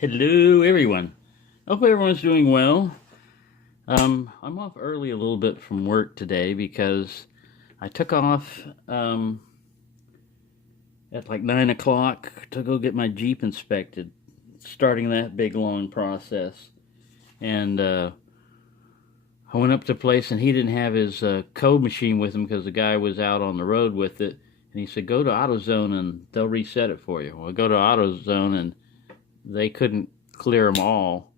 Hello, everyone. Hope everyone's doing well. I'm off early a little bit from work today because I took off at like 9 o'clock to go get my Jeep inspected, starting that big long process. And I went up to a place and he didn't have his code machine with him because the guy was out on the road with it. And he said, go to AutoZone and they'll reset it for you. Well, I go to AutoZone and they couldn't clear them all,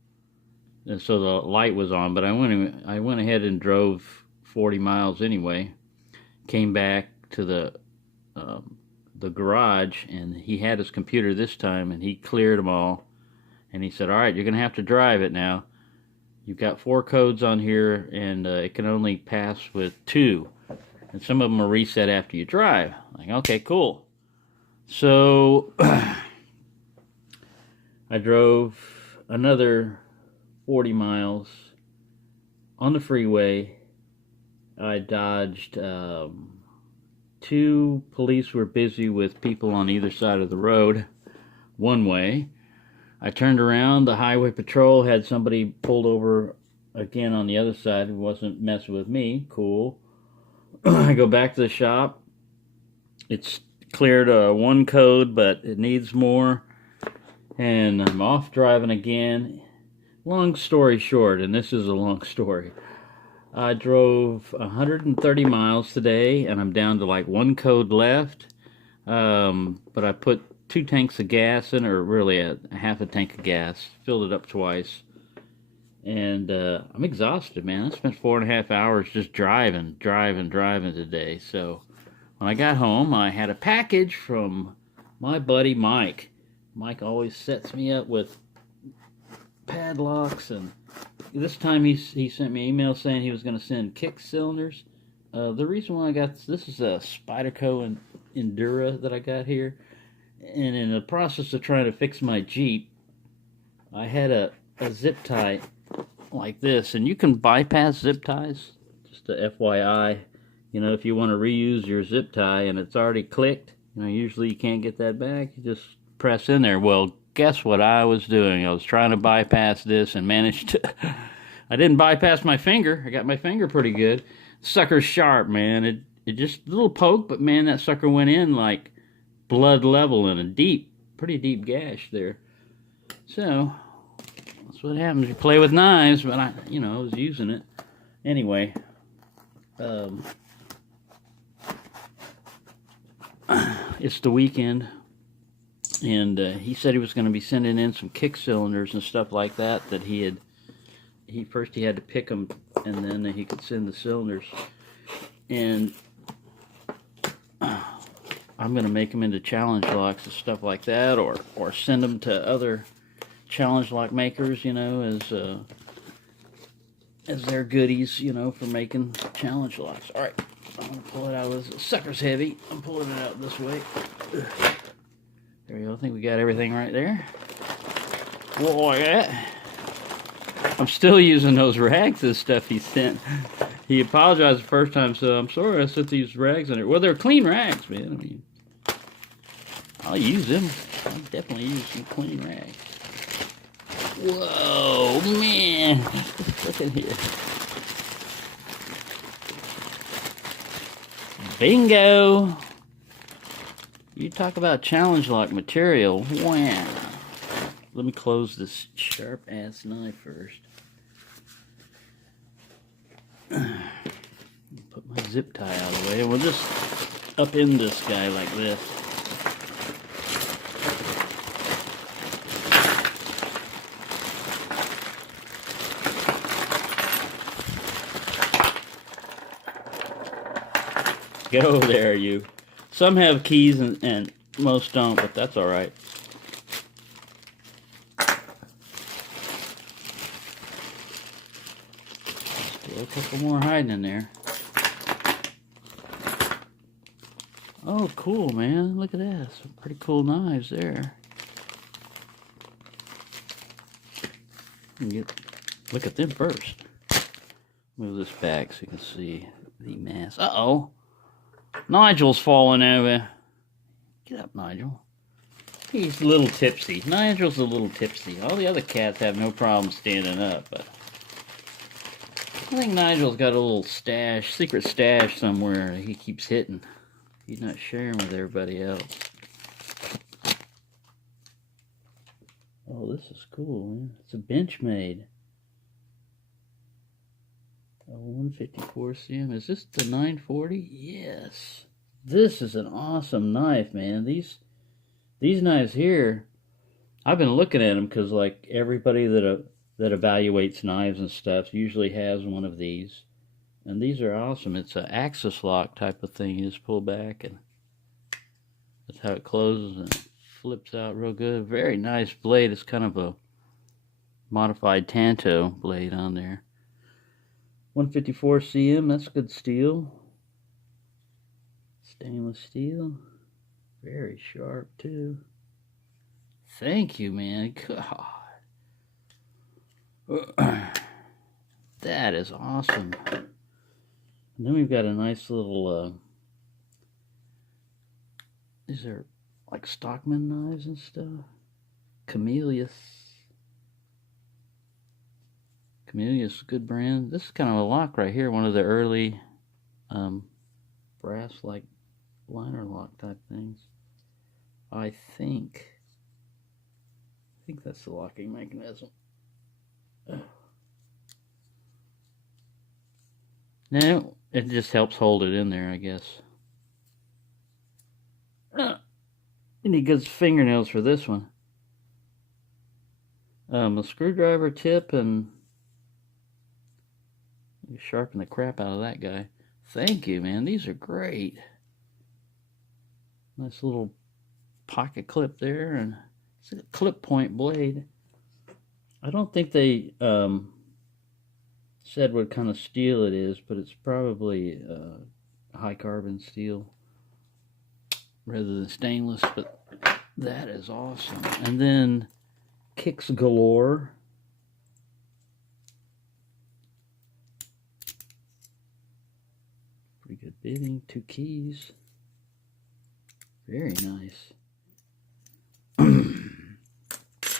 and so the light was on. But I went ahead and drove 40 miles anyway. Came back to the garage, and he had his computer this time, and he cleared them all. And he said, "All right, you're gonna have to drive it now. You've got 4 codes on here, and it can only pass with 2, and some of them are reset after you drive." I'm like, okay, cool. So I drove another 40 miles on the freeway. I dodged 2 police were busy with people on either side of the road, one way. I turned around, the highway patrol had somebody pulled over again on the other side who wasn't messing with me. Cool. I go back to the shop. It's cleared 1 code, but it needs more. And I'm off driving again. Long story short, and this is a long story, I drove 130 miles today, and I'm down to like 1 code left. But I put 2 tanks of gas in, or really a half a tank of gas, filled it up twice. And I'm exhausted, man. I spent 4.5 hours just driving today. So when I got home, I had a package from my buddy Mike. Mike always sets me up with padlocks, and this time he sent me an email saying he was going to send kick cylinders. The reason why I got this is a Spyderco and Endura that I got here, and in the process of trying to fix my Jeep, I had a zip tie like this, and you can bypass zip ties. Just a FYI, if you want to reuse your zip tie and it's already clicked, usually you can't get that back. You just press in there. Well, guess what I was doing? I was trying to bypass this and managed to. I didn't bypass my finger. I got my finger pretty good. Sucker's sharp, man. It just a little poke, but man, that sucker went in like blood level in a pretty deep gash there. So that's what happens. You play with knives, but I was using it anyway. It's the weekend. And he said he was going to be sending in some kick cylinders and stuff like that he had to pick them, and then he could send the cylinders. And I'm going to make them into challenge locks and stuff like that, or send them to other challenge lock makers, as their goodies, for making challenge locks. All right, I'm going to pull it out. This sucker's heavy. I'm pulling it out this way. There we go. I think we got everything right there. Boy, yeah. I'm still using those rags and stuff he sent. He apologized the first time, so I'm sorry I sent these rags in there. Well, they're clean rags, man. I'll use them. I'll definitely use some clean rags. Whoa, man. Look at here. Bingo. You talk about challenge lock material. Wow. Let me close this sharp ass knife first. Put my zip tie out of the way, and we'll just upend this guy like this. Go there, you. Some have keys and most don't, but that's all right. Still a couple more hiding in there. Oh, cool, man. Look at that. Some pretty cool knives there. Look at them first. Move this back so you can see the mass. Uh-oh. Nigel's falling over. Get up, Nigel. He's a little tipsy. Nigel's a little tipsy. All the other cats have no problem standing up, but I think Nigel's got a little stash, secret stash somewhere he keeps hitting. He's not sharing with everybody else. Oh, this is cool, man. It's a Benchmade. A 154 cm. Is this the 940? Yes. This is an awesome knife, man. These knives here, I've been looking at them because like everybody that evaluates knives and stuff usually has one of these. And these are awesome. It's an axis lock type of thing. You just pull back and that's how it closes and it flips out real good. Very nice blade. It's kind of a modified Tanto blade on there. 154 cm, that's good steel. Stainless steel. Very sharp too. Thank you, man. God. That is awesome. And then we've got a nice little, these are like Stockman knives and stuff. Camellias. Camellia's a good brand. This is kind of a lock right here. One of the early brass-like liner lock type things. I think that's the locking mechanism. No, it just helps hold it in there, I guess. You need good fingernails for this one. A screwdriver tip and you sharpen the crap out of that guy. Thank you, man. These are great. Nice little pocket clip there, and it's a clip point blade. I don't think they said what kind of steel it is, but it's probably high carbon steel rather than stainless, but that is awesome. And then kicks galore. Pretty good bitting. 2 keys. Very nice.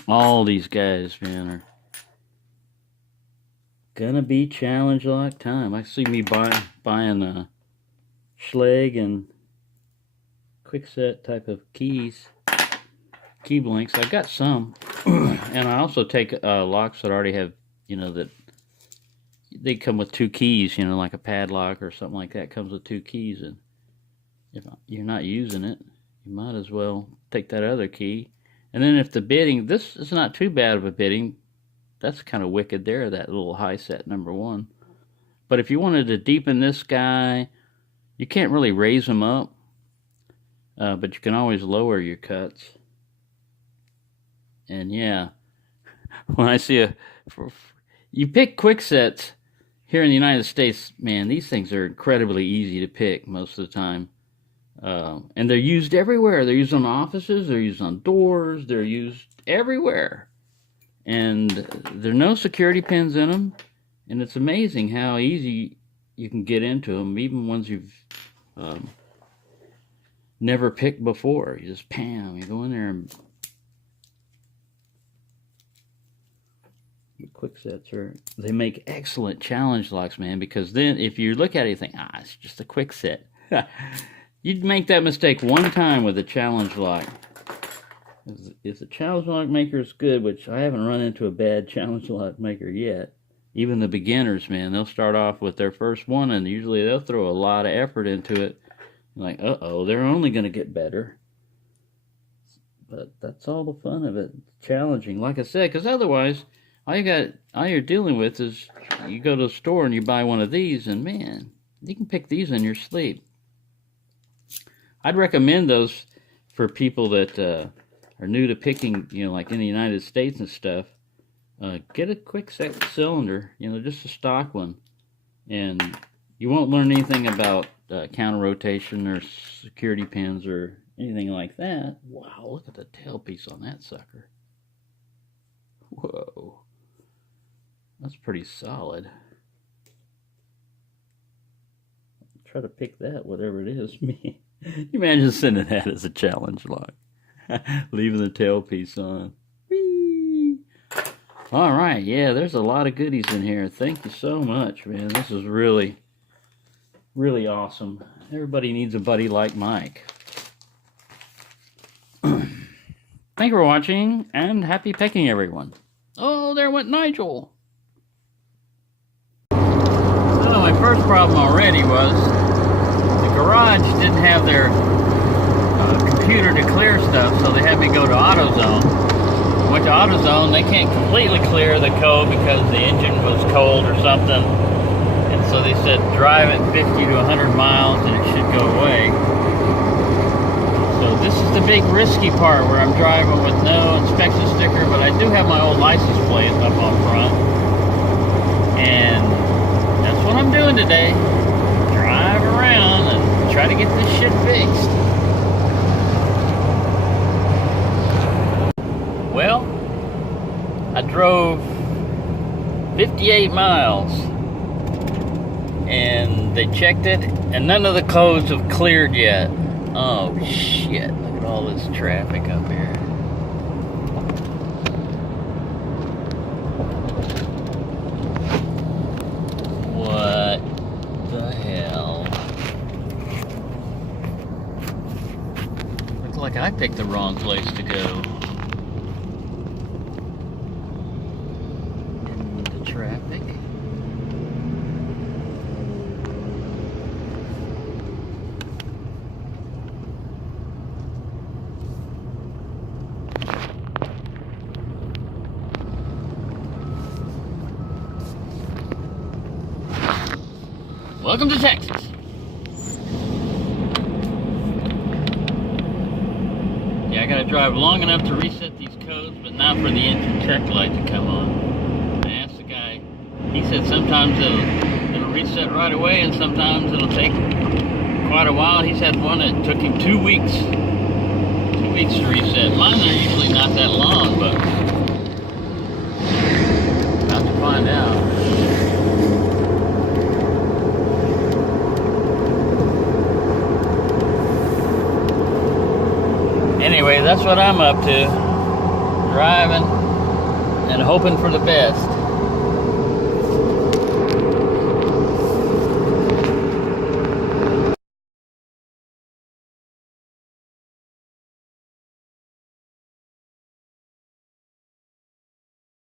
All these guys, man, are gonna be challenge lock time. I see me buying Schlage and Quickset type of keys, key blinks. I've got some, and I also take locks that already have, you know, that they come with 2 keys, you know, like a padlock or something like that comes with 2 keys, and if you're not using it, you might as well take that other key. And then if the bitting, this is not too bad of a bitting. That's kind of wicked there, that little high set number 1. But if you wanted to deepen this guy, you can't really raise them up, but you can always lower your cuts. And yeah, when I see you pick quick sets here in the United States, man, these things are incredibly easy to pick most of the time. And they're used everywhere. They're used on offices, they're used on doors, they're used everywhere. And there are no security pins in them. And it's amazing how easy you can get into them, even ones you've never picked before. You just, you go in there and quick sets they make excellent challenge locks, man, because then if you look at it, you think, it's just a quick set. You'd make that mistake one time with a challenge lock. If the challenge lock maker is good, which I haven't run into a bad challenge lock maker yet, even the beginners, man, they'll start off with their first one, and usually they'll throw a lot of effort into it. Like, uh-oh, they're only going to get better. But that's all the fun of it, challenging. Like I said, because otherwise, all you're dealing with is you go to the store and you buy one of these, and man, you can pick these in your sleep. I'd recommend those for people that are new to picking, you know, like in the United States and stuff. Get a quick set cylinder, you know, just a stock one, and you won't learn anything about counter rotation or security pins or anything like that. Wow, look at the tailpiece on that sucker. Whoa, that's pretty solid. Try to pick that, whatever it is. Me, you imagine sending that as a challenge lock. Leaving the tailpiece on. Whee! All right, yeah, there's a lot of goodies in here. Thank you so much, man. This is really, really awesome. Everybody needs a buddy like Mike. Thank you for watching, and happy picking, everyone. Oh, there went Nigel. So my first problem already was the garage didn't have their computer to clear stuff, so they had me go to AutoZone. Went to AutoZone, they can't completely clear the code because the engine was cold or something. And so they said drive at 50 to 100 miles and it should go away. So this is the big risky part where I'm driving with no inspection sticker, but I do have my old license plate up on front. And that's what I'm doing today. Drive around and try to get this shit fixed. Well, I drove 58 miles and they checked it and none of the codes have cleared yet. Oh shit, look at all this traffic up here. What the hell? Looks like I picked the wrong place to go. Traffic. Welcome to Texas. Yeah, I gotta drive long enough to reset these codes, but not for the engine check light to come on. He said sometimes it'll reset right away and sometimes it'll take quite a while. He's had one that took him 2 weeks. 2 weeks to reset. Mine are usually not that long, but about to find out. Anyway, that's what I'm up to. Driving and hoping for the best.